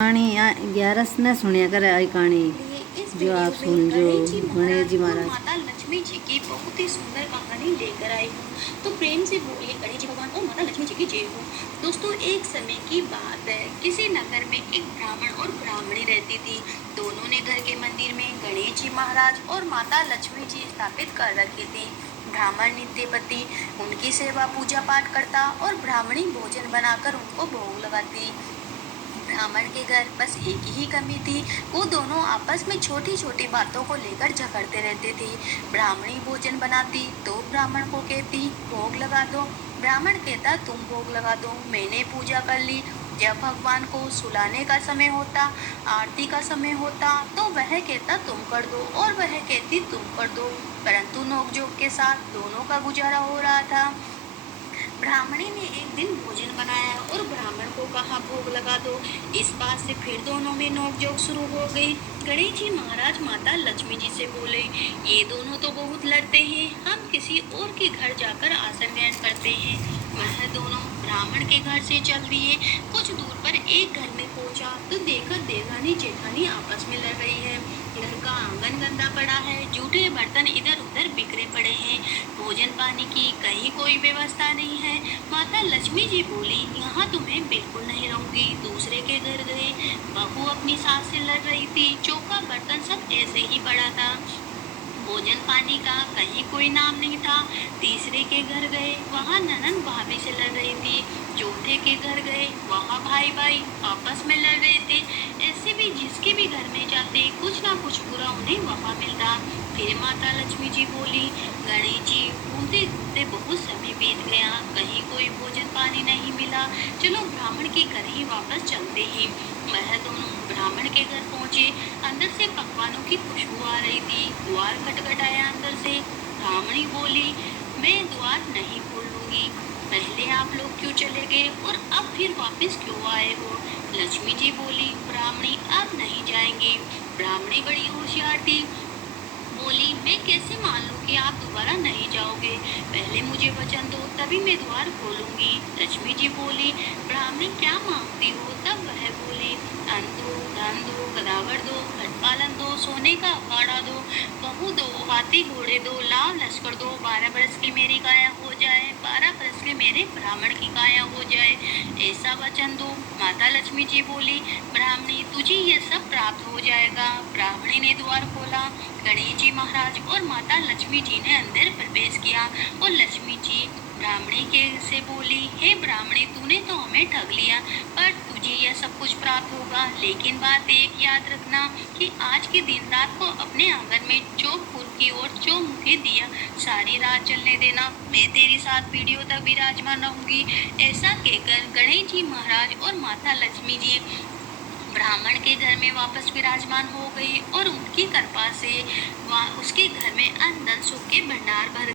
कहानी 11 ने सुनिया कर आई कहानी जो आप सुन जो गणेश जी महाराज माता लक्ष्मी जी की बहुत ही सुंदर कहानी लेकर आई हूँ। तो प्रेम से बोलिए गणेश जी भगवान और माता लक्ष्मी जी की जय हो। दोस्तों, एक समय की बात है, किसी नगर में एक ब्राह्मण और ब्राह्मणी रहती थी। दोनों ने घर के मंदिर में गणेश जी महाराज और माता लक्ष्मी जी स्थापित कर रखी थी। ब्राह्मण नित्य पति उनकी सेवा पूजा पाठ करता और ब्राह्मणी भोजन बनाकर उनको भोग लगाती। ब्राह्मण के घर बस एक ही कमी थी, वो दोनों आपस में छोटी छोटी बातों को लेकर झगड़ते रहते थे। ब्राह्मणी भोजन बनाती तो ब्राह्मण को कहती भोग लगा दो, ब्राह्मण कहता तुम भोग लगा दो, मैंने पूजा कर ली। जब भगवान को सुलाने का समय होता, आरती का समय होता, तो वह कहता तुम कर दो और वह कहती तुम कर दो, परंतु नोकझोंक के साथ दोनों का गुजारा हो रहा था। ब्राह्मणी ने एक दिन भोजन बनाया और ब्राह्मण को कहा भोग लगा दो। इस बात से फिर दोनों में नोकझोंक शुरू हो गई। गणेश जी महाराज माता लक्ष्मी जी से बोले, ये दोनों तो बहुत लड़ते हैं, हम किसी और के घर जाकर आसन ग्रहण करते हैं। वह दोनों ब्राह्मण के घर से चल दिए। कुछ दूर पर एक घर में पहुंचा तो देखा देवरानी जेठानी आपस में लड़ रही है। घर का आंगन गंदा पड़ा है, जूठे बर्तन इधर उधर बिखरे पड़े हैं, भोजन पानी की कहीं कोई व्यवस्था नहीं है। माता लक्ष्मी जी बोली, यहाँ तुम्हें बिल्कुल नहीं रहूंगी। दूसरे के घर गए, बहू अपनी सास से लड़ रही थी, चौका बर्तन सब ऐसे ही पड़ा था, भोजन पानी का कहीं कोई नाम नहीं था। तीसरे के घर गए, वहाँ ननद भाभी से लड़ रही थी। चौथे के घर गए, वहाँ भाई भाई आपस में लड़ रहे थे। ऐसे भी जिसके भी घर में जाते कुछ ना कुछ बुरा उन्हें वहाँ मिलता। फिर माता लक्ष्मी जी बोली, गणेश जी घूमते घूमते बहुत समय बीत गया, कहीं कोई भोजन पानी नहीं मिला, चलो ब्राह्मण के घर ही वापस चलते हैं। वह दोनों ब्राह्मण के घर पहुँचे। अंदर से पकवानों की खुशबू आ रही थी। द्वार खटखटाया अंदर से। ब्राह्मणी बोली, मैं द्वार नहीं खोलूंगी, पहले आप लोग क्यों चले गए और अब फिर वापस क्यों आए हो? लक्ष्मी जी बोली, ब्राह्मणी अब नहीं जाएंगे। ब्राह्मणी बड़ी होशियार थी, बोली, मैं कैसे मान लूं कि आप दोबारा नहीं जाओगे? पहले मुझे वचन दो, तभी मैं द्वार खोलूंगी। लक्ष्मी जी बोली, ब्राह्मणी क्या मांगती हो? तब वह बोली, अन्न दो, धन दो, गदावर दो, घटपालन दो, सोने का अखाड़ा दो, बहू दो, हाथी घोड़े दो, लाव लश्कर दो, 12 बरस की मेरी काया हो जाए, 12 बरस के मेरे ब्राह्मण की काया हो जाए, ऐसा वचन दो। माता लक्ष्मी जी बोली, ब्राह्मणी तुझे ये सब प्राप्त हो जाएगा। ब्राह्मणी ने द्वार खोला। गणेश जी महाराज और माता लक्ष्मी जी ने अंदर प्रवेश किया और लक्ष्मी जी ब्राह्मणी के से बोली, हे ब्राह्मणी, तूने तो हमें ठग लिया, पर तुझे यह सब कुछ प्राप्त होगा, लेकिन बात एक याद रखना कि आज के दिन रात को अपने आंगन में चौमुखी की ओर चौमुखी दिया सारी रात जलने देना, मैं तेरे साथ पीढ़ियों तक विराजमान रहूंगी। ऐसा कहकर गणेश जी महाराज और माता लक्ष्मी जी ब्राह्मण के घर में वापस विराजमान हो गई और उनकी कृपा से उसके घर में अन्न धन सुख के भंडार भर